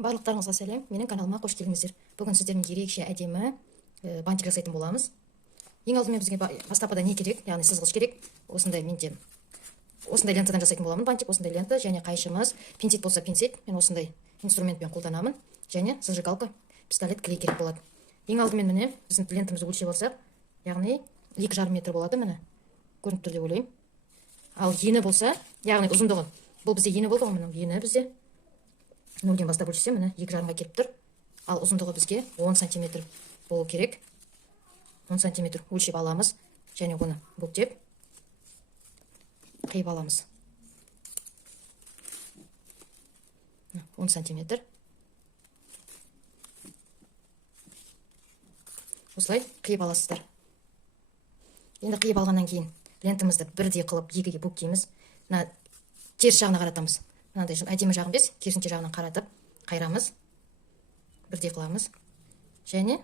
Барлықтарыңызға сәлем, менің каналыма қош келдіңіздер. Бүгін сіздермен ерекше әдемі бантик жасайтын боламыз. Ең алдымен бізге бастапқыда не керек? Яғни сызғыш керек. Осындай менде осындай лентадан жасайтын боламын бантик, осындай лента және қайшымыз, пинцет болса пинцет. Мен осындай инструментпен қолданамын және зажигалка, пистолет, клей керек болады. Ең алдымен міне біздің лентамызды өлшеп алсақ, яғни 2,5 метр болады, міне. Көрініп тұр деп ойлаймын. Ал ені болса, яғни ұзындығы. Бұл бізде ені болды ғой, мынау ені бізде 0-ден бастап өлшесем, міне 2,5-ға келіп тұр. Ал ұзындығы бізге 10 сантиметр болу керек. 10 сантиметр өлшеп аламыз және оны бүктеп қиып аламыз. 10 сантиметр. Осылай қиып аласыздар. Енді қиып алғаннан кейін лентамызды бірдей қылып екіге бүктейміз. Мына теріс жағына қаратамыз. Мынандай әдемі жағын без, керісінше жағынан қаратып қайрамыз. Бірдей қыламыз. Және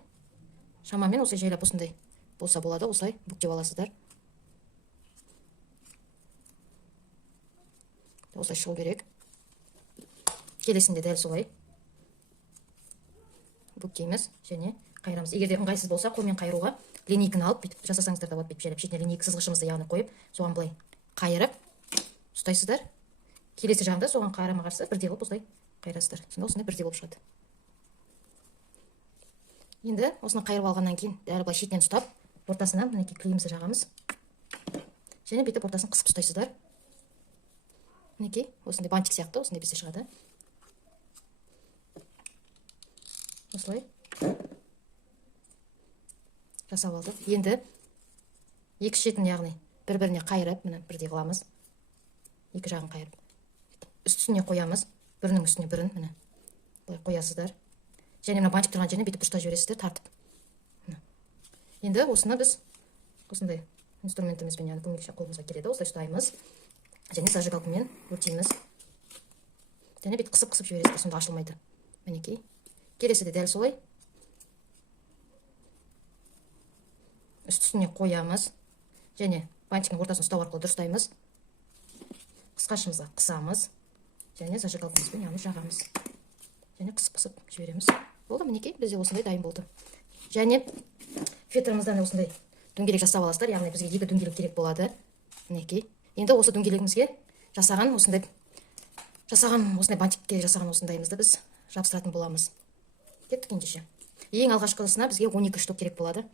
шамамен осылай жайлап осындай болса болады, осылай бүктеп аласыздар. Осылай шығу керек. Келесінде дәл солай бүктейміз және қайрамыз. Егер де ыңғайсыз болса, қолмен қайыруға линейканы алып бүйтіп жасасаңыздар да болады. Бүйтіп жайлап шетіне линейка сызғышымызды яғни қойып, соған былай қайырып ұстайсыздар. Келесі жағында соған қарама қарсы бірдей қылып осылай қайырасыздар. Сонда осындай бірдей болып шығады. Енді осыны қайырып алғаннан кейін дәл былай шетінен ұстап, ортасынан мінекей клейімізді жағамыз. Және бүйтіп ортасын қысып ұстайсыздар. Мінекей осындай бантик сияқты осындай бізде шығады. Осылай жасап алдық. Енді екі шетін яғни бір-біріне қайырып, міне бірдей қыламыз. Екі жағын қайырып үстіне қоямыз. Бірінің үстіне бірін, міне былай қоясыздар. Және мына бантик тұрған жеріне бүйтіп ұстап жібересіздер, тартып. Енді осыны біз осындай инструментімізбен, яғни көмекші қолымызға келеді, осылай ұстаймыз. Және зажигалкамен өртейміз. Және бүйтіп қысып жібересіздер, сонда ашылмайды. Мінекей. Келесі де дәл солай. Үстіне қоямыз. Және бантиктің ортасын ұстау арқылы дұрыстаймыз. Қысқашымызға қысамыз. Және зажигалкамызбен яғни жағамыз. Және қысып жібереміз. Болды, мінекей, бізде осындай дайын болды. Және фетрімізден осындай дөңгелек жасап аласыздар, яғни бізге екі дөңгелек керек болады. Мінекей. Енді осы дөңгелегімізге жасаған осындай бантикке жасаған осындайымызды біз жабыстыратын боламыз. Кеттік ендеше. Ең алғашқысына бізге 12 штук керек болады.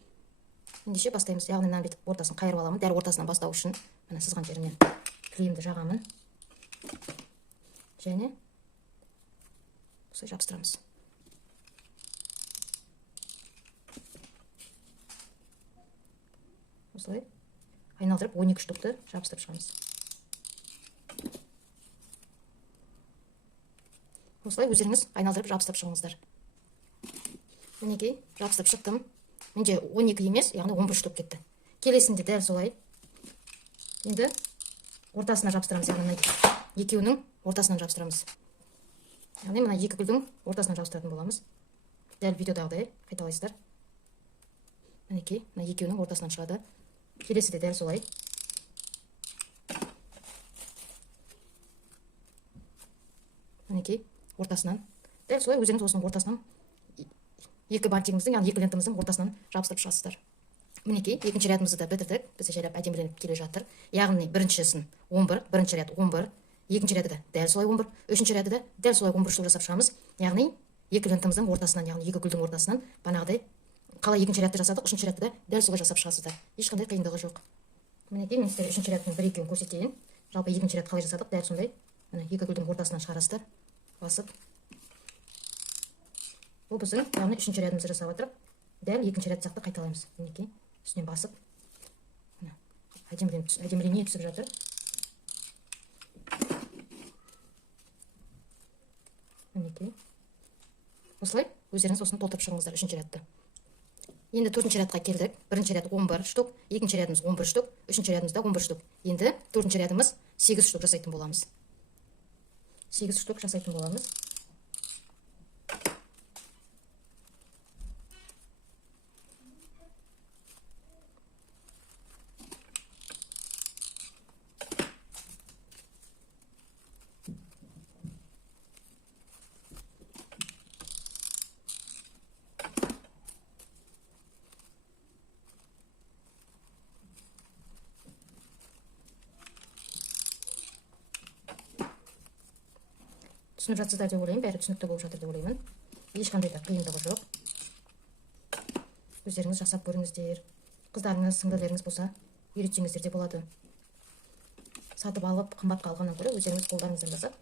Ендеше бастаймыз. Яғни мынаны бүйтіп ортасын қайырып аламын. Дәл ортасынан бастау үшін мына сызған жерімнен клейімді жағамын. Және осылай жабыстырамыз. Осылай айналдырып 12 штукты жабыстырып шығамыз. Осылай өздеріңіз айналдырып жабыстырып шығыңыздар. Мінекей, жабыстырып шықтым. Менде 12 емес, яғни 11 штук кетті. Келесінде дәл солай. Енді ортасына жабыстырамыз, яғни екеуінің ортасынан жабыстырамыз. Яғни мына екі гүлдің ортасынан жабыстыратын боламыз. Дәл видеодағыдай қайталайсыздар. Мінекей, мына екеуінің ортасынан шығады. Келесі де дәл солай. Мінекей, ортасынан. Дәл солай өзіңіз осының ортасынан екі бантигіміздің, яғни екі лентамыздың ортасынан жабыстырып шығасыздар. Мінекей, екінші рядымызды да бітірдік. Бізде жайлап әдеміленіп келе жатыр. Яғни біріншісін 11, бірінші ряд 11, екінші ряды да дәл солай 11, үшінші ряды да дәл солай 11 штук жасап шығамыз. Яғни екі лентамыздың ортасынан, яғни екі гүлдің ортасынан бағанағыдай қалай екінші рядты жасадық, үшінші рядты да дәл солай жасап шығасыздар. Ешқандай қиындығы жоқ. Мінекей, мен сіздерге үшінші рядтың бір-екеуін көрсетейін. Жалпы екінші ряд қалай жасадық, дәл сондай. Міне екі гүлдің ортасынан шығарасыздар, басып. Бұл біздің, яғни үшінші рядымызды жасап отырып, дәл екінші ряд сияқты қайталаймыз. Мінекей, үстінен басып. Әдемілене түсіп жатыр. Мінекей. Осылай өздеріңіз осыны толтырып шығыңыздар үшінші рядты. Енді төртінші рядқа келдік. Бірінші ряд 11 штук, екінші рядымыз 11 штук, үшінші рядымызда 11 штук. Енді төртінші рядымыз 8 штук жасайтын боламыз. 8 штук жасайтын боламыз. түсініп жатсыздар деп ойлаймын, бәрі түсінікті болып жатыр деп ойлаймын. Ешқандай да қиындығы жоқ. Өздеріңіз жасап көріңіздер. Қыздарыңыз, сіңлілеріңіз болса, үйретсеңіздер де болады. Сатып алып, қымбатқа алғаннан гөрі өздеріңіз қолдарыңыздан жасап,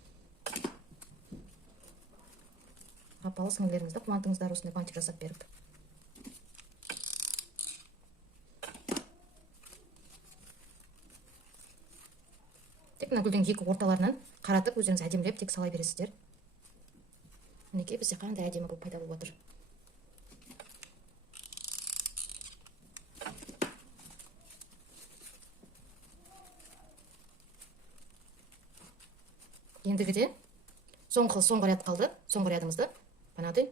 апалы сіңлілеріңізді қуантыңыздар осындай бантик жасап беріп. Тек мына гүлдің екі орталарынан қаратып, өздеріңіз әдемілеп тек салай бересіздер. Мінекей бізде қандай әдемі болып пайда болып отыр. Ендігіде соңғы ряд қалды. Соңғы рядымызды банағыдай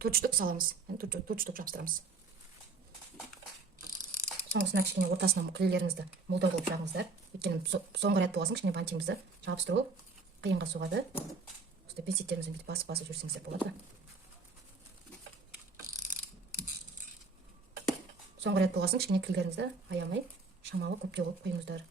4 штук саламыз. 4 штук жабыстырамыз. Соңғысына кішкене ортасына кілелеріңізді молдау қылып жағыңыздар. Өйткені соңғы ряд болғасын кішкене бантигімізді жабыстыру қиынға соғады. Осылай пинцеттеріңізбен бүйтіп басып жүрсеңіздер болады. Соңғы ряд болғасын кішкене кілелеріңізді аямай шамалы көптеу қылып қойыңыздар.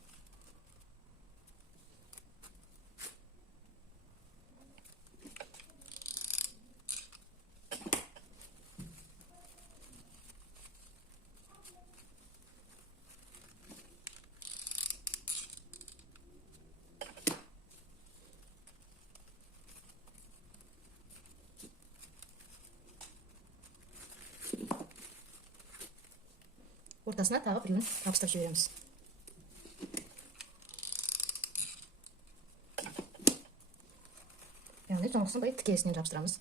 Ортасына тағы біреуін жабыстырып жібереміз. Яғни соңғысын былай тікесінен жабыстырамыз.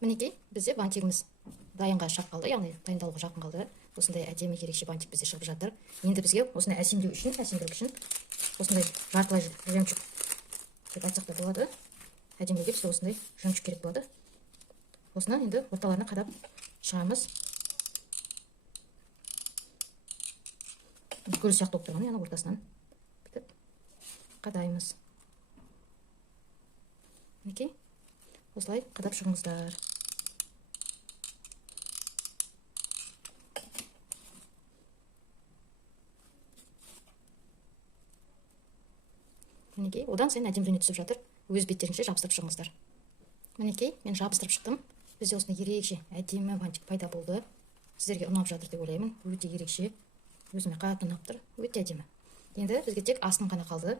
Мінекей, бізде бантигіміз дайынға шақ қалды, яғни дайындалуға жақын қалды. Осындай әдемі ерекше бантик бізде шығып жатыр. Енді бізге осыны әсемдеу үшін, осындай жартылай жемчуг деп айтсақ та болады. Әдемілеуге бізге осындай жемчуг керек болады. Осыны енді орталарына қадап шығамыз. Гүл сияқты болып тұрған, яғни ортасынан бітіп қадаймыз. Мінекей, осылай қадап шығыңыздар. Мінекей, одан сайын әдемілене түсіп жатыр. Өз беттеріңізше жабыстырып шығыңыздар. Мінекей, мен жабыстырып шықтым. Бізде осындай ерекше әдемі бантик пайда болды. Сіздерге ұнап жатыр деп ойлаймын. Өте ерекше. Өзіме қатты ұнап тұр. Өте әдемі. Енді бізге тек астын ғана қалды.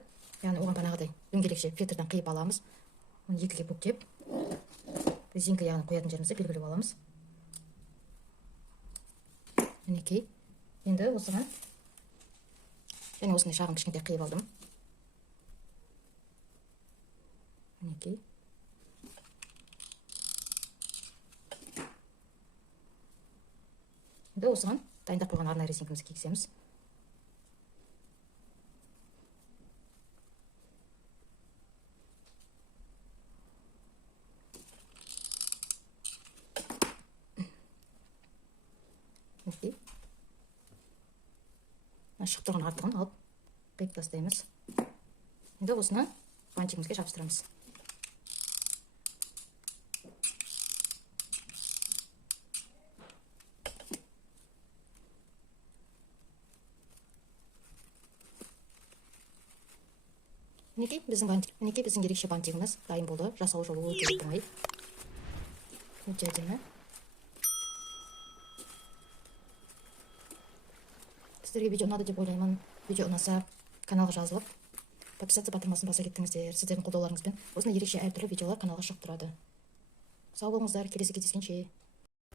Яғни оған банағыдай дөңгелекше фетрдан қиып аламыз. Оны екіге бүктеп, резинка яғни қоятын жерімізді белгілеп аламыз. Мінекей. Енді осыған және осындай шағын кішкентай қиып алдым. Мінекей. Енді осыған дайындап қойған арнайы резинкамызды кигіземіз. Шығып тұрған артығын алып қиып тастаймыз. Енді осыны бантигімізге жабыстырамыз. Мінекей біздің ерекше бантигіміз дайын болды. Жасау жолы өте оңай. Өте әдемі. Сіздерге видео ұнады деп ойлаймын. Видео ұнаса, каналға жазылып, подписаться батырмасын баса кеттіңіздер. Сіздердің қолдауларыңызбен осындай ерекше әртүрлі видеолар каналға шығып тұрады. Сау болыңыздар, келесі кездескенше.